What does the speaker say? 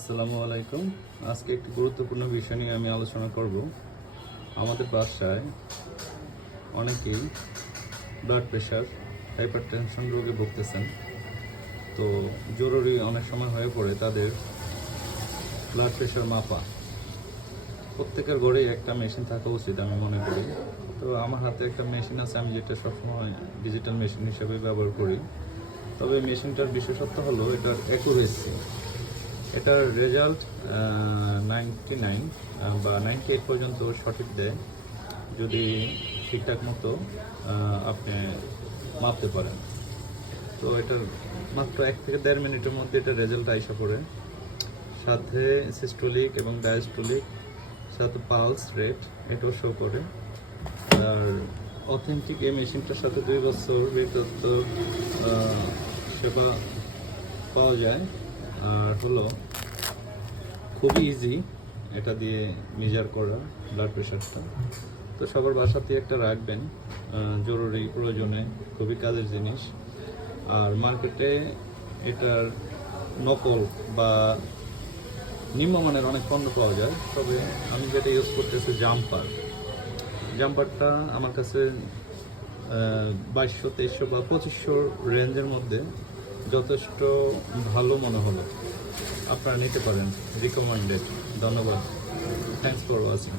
আসসালামু আলাইকুম। আজকে একটি গুরুত্বপূর্ণ বিষয় নিয়ে আমি আলোচনা করব। আমাদের বাসায় অনেকেই ব্লাড প্রেশার, হাইপারটেনশন রোগে ভুগতেছেন। তো জরুরি অনেক সময় হয়ে পড়ে তাদের ব্লাড প্রেশার মাপা। প্রত্যেকের ঘরেই একটা মেশিন থাকা উচিত আমি মনে করি। তো আমার হাতে একটা মেশিন আছে, আমি যেটা সবসময় ডিজিটাল মেশিন হিসেবে ব্যবহার করি। তবে মেশিনটার বিশেষত্ব হলো এটার অ্যাকুরেসি। এটার রেজাল্ট 99 বা 98 পর্যন্ত সঠিক দেয়, যদি ঠিকঠাক মতো আপনি মাপতে পারেন। তো এটার মাত্র 1 থেকে 1.5 মিনিটের মধ্যে এটা রেজাল্ট আইসা পড়ে, সাথে সিস্টোলিক এবং ডায়াস্টোলিক, সাথে পালস রেট এটাও শো করে। আর অথেন্টিক এই মেশিনটার সাথে 2 বছর বিদ্যুৎ সেবা পাওয়া যায়। আর হলো খুবই ইজি এটা দিয়ে মেজার করা ব্লাড প্রেশারটা। তো সবার বাসাতেই একটা রাখবেন, জরুরি প্রয়োজনে খুবই কাজের জিনিস। আর মার্কেটে এটার নকল বা নিম্নমানের অনেক পণ্য পাওয়া যায়। তবে আমি যেটা ইউজ করতেছি জাম্পারটা আমার কাছে 2200, 2300 বা 2500 রেঞ্জের মধ্যে যথেষ্ট ভালো মনে হলো। আপনারা নিতে পারেন, রিকমেন্ডেড। ধন্যবাদ। Thanks for watching.